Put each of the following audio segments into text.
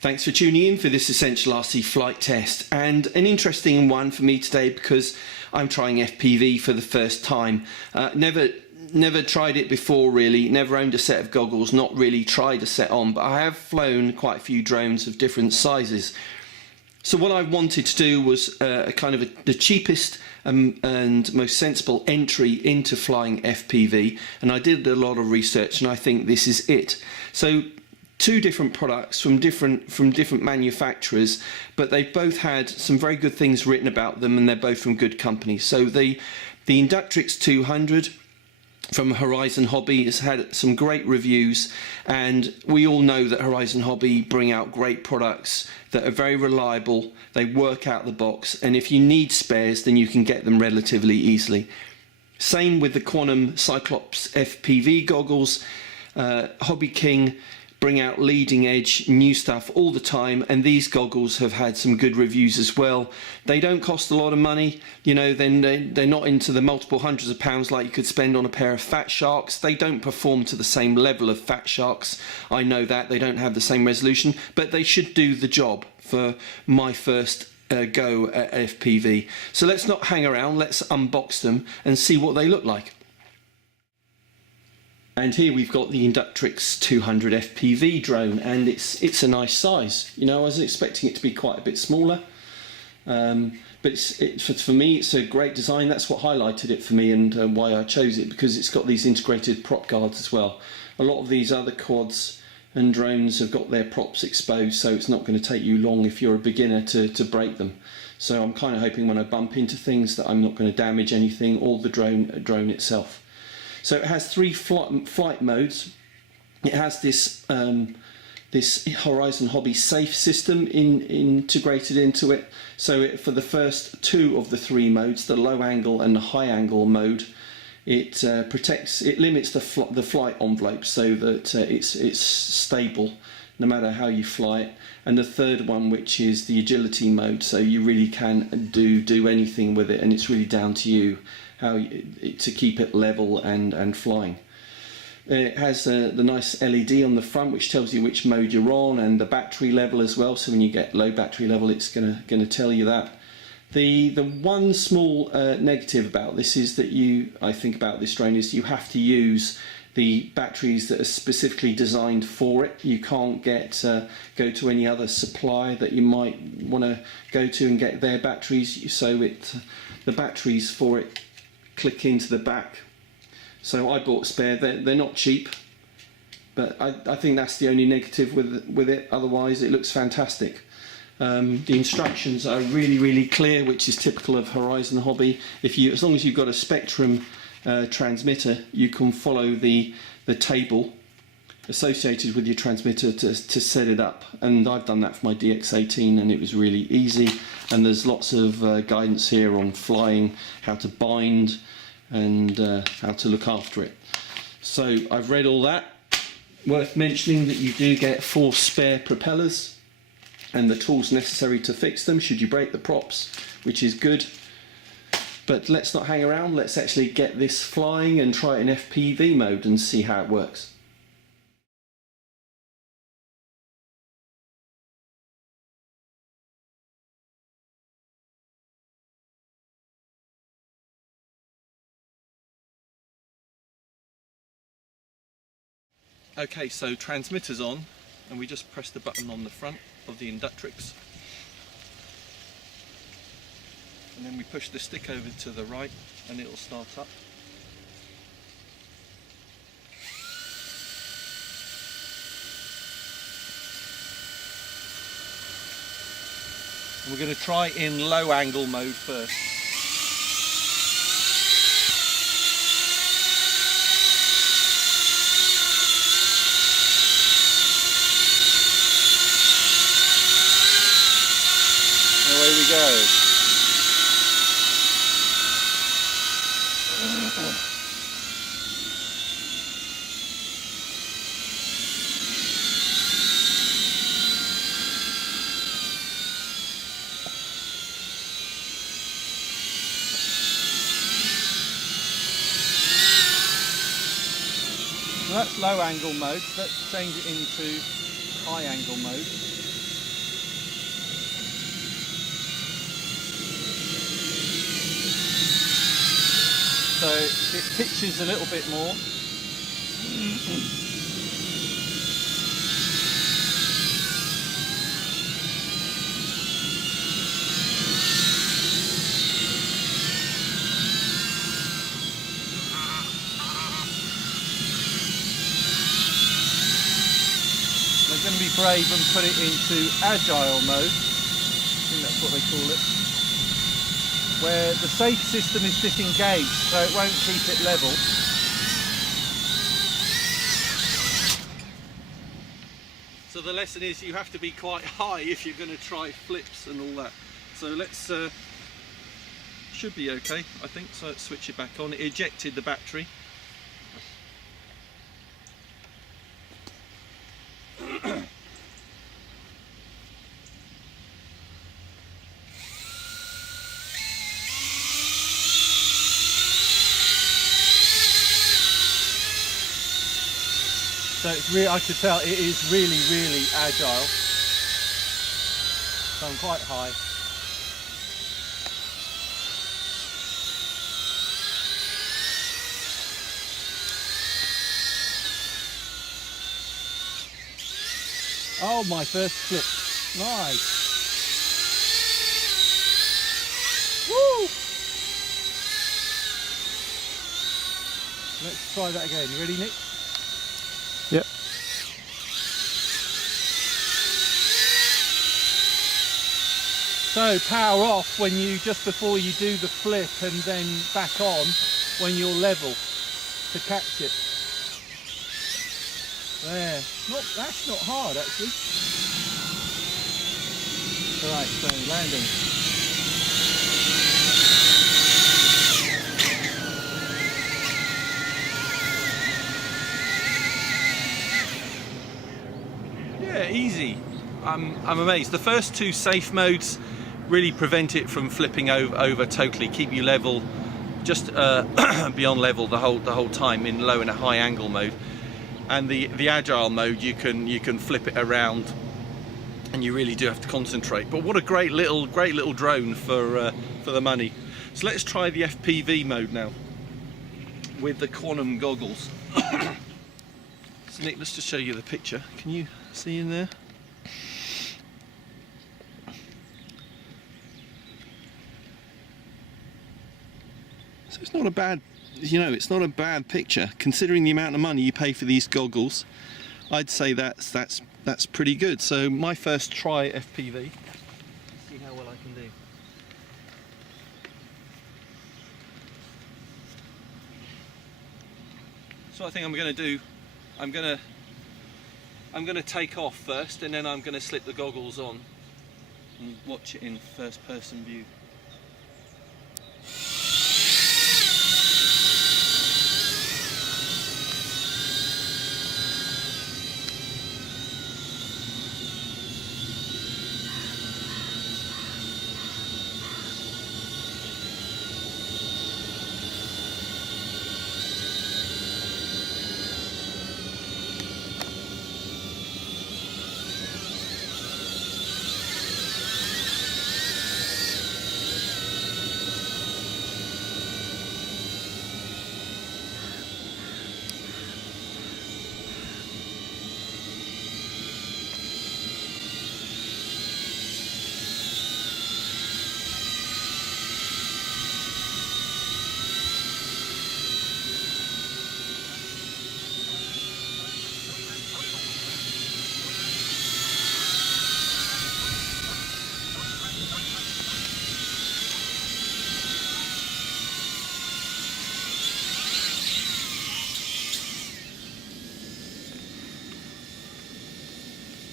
Thanks for tuning in for this Essential RC flight test, and an interesting one for me today because I'm trying FPV for the first time. Never tried it before really, never owned a set of goggles, not really tried a set on, but I have flown quite a few drones of different sizes. So what I wanted to do was the cheapest and most sensible entry into flying FPV, and I did a lot of research and I think this is it. So two different products from different manufacturers, but they've both had some very good things written about them and they're both from good companies. So the Inductrix 200 from Horizon Hobby has had some great reviews, and we all know that Horizon Hobby bring out great products that are very reliable, they work out the box, and if you need spares then you can get them relatively easily. Same with the Quanum Cyclops FPV goggles. HobbyKing bring out leading edge new stuff all the time, and these goggles have had some good reviews as well. They don't cost a lot of money, you know, they're not into the multiple hundreds of pounds like you could spend on a pair of Fat Sharks. They don't perform to the same level of Fat Sharks, I know that, they don't have the same resolution, but they should do the job for my first go at FPV. So let's not hang around, let's unbox them and see what they look like. And here we've got the Inductrix 200 FPV drone, and it's a nice size. You know, I was expecting it to be quite a bit smaller, but for me it's a great design. That's what highlighted it for me and why I chose it, because it's got these integrated prop guards as well. A lot of these other quads and drones have got their props exposed, so it's not going to take you long if you're a beginner to break them. So I'm kind of hoping when I bump into things that I'm not going to damage anything or the drone itself. So it has three flight modes. It has this this Horizon Hobby safe system integrated into it. So for the first two of the three modes, the low angle and the high angle mode, it limits the flight envelope so that it's stable no matter how you fly it. And the third one, which is the agility mode, so you really can do anything with it, and it's really down to you to keep it level and flying. It has the nice LED on the front which tells you which mode you're on, and the battery level as well, so when you get low battery level it's gonna tell you that. The one small negative about this is that I think about this drone is you have to use the batteries that are specifically designed for it. You can't go to any other supplier that you might want to go to and get their batteries, so the batteries for it click into the back. So I bought spare. They're not cheap, but I think that's the only negative with it. Otherwise it looks fantastic. The instructions are really clear, which is typical of Horizon Hobby. As long as you've got a Spectrum transmitter, you can follow the table associated with your transmitter to set it up, and I've done that for my DX18 and it was really easy. And there's lots of guidance here on flying, how to bind and how to look after it. So I've read all that. Worth mentioning that you do get 4 spare propellers and the tools necessary to fix them should you break the props, which is good. But let's not hang around, let's actually get this flying and try it in FPV mode and see how it works. Okay, so transmitter's on, and we just press the button on the front of the Inductrix. And then we push the stick over to the right and it'll start up. And we're going to try in low angle mode first. Away we go. So that's low angle mode. Let's change it into high angle mode. so it pitches a little bit more. They're going to be brave and put it into agile mode. I think that's what they call it, where the safe system is disengaged, so it won't keep it level. So the lesson is you have to be quite high if you're going to try flips and all that. So let's, should be okay, I think. So let's switch it back on. It ejected the battery. So it's really, I could tell it is really, really agile. So I'm quite high. Oh, my first flip. Nice. Woo! Let's try that again. You ready, Nick? Yep. So power off when you, just before you do the flip, and then back on when you're level to catch it. There. That's not hard actually. Alright, so landing. Yeah, easy. I'm amazed. The first two safe modes really prevent it from flipping over totally, keep you level, just beyond level the whole time in low and a high angle mode. And the agile mode, you can flip it around, and you really do have to concentrate. But what a great little drone for the money. So let's try the FPV mode now with the Quanum goggles. So Nick, let's just show you the picture. Can you see in there? So it's not a bad, it's not a bad picture considering the amount of money you pay for these goggles. I'd say that's pretty good. So my first try FPV. Let's see how well I can do. So I think I'm going to do, I'm going to take off first, and then I'm going to slip the goggles on and watch it in first person view.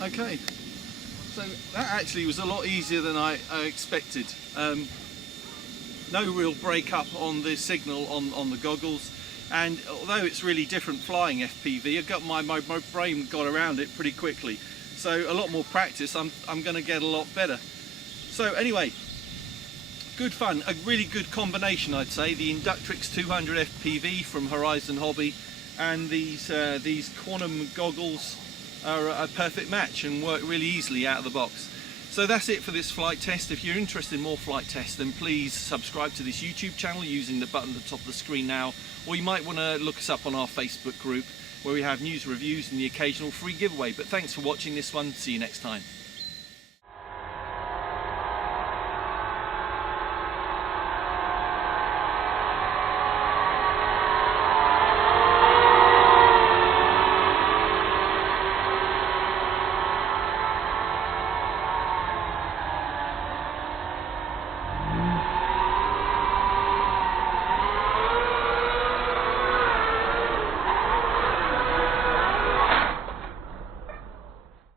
Okay, so that actually was a lot easier than I expected. No real break up on the signal on the goggles, and although it's really different flying FPV, my brain got around it pretty quickly. So a lot more practice, I'm going to get a lot better. So anyway, good fun, a really good combination, I'd say. The Inductrix 200 FPV from Horizon Hobby and these Quanum goggles are a perfect match and work really easily out of the box. So that's it for this flight test. If you're interested in more flight tests, then please subscribe to this YouTube channel using the button at the top of the screen now, or you might want to look us up on our Facebook group where we have news, reviews and the occasional free giveaway. But thanks for watching this one. See you next time.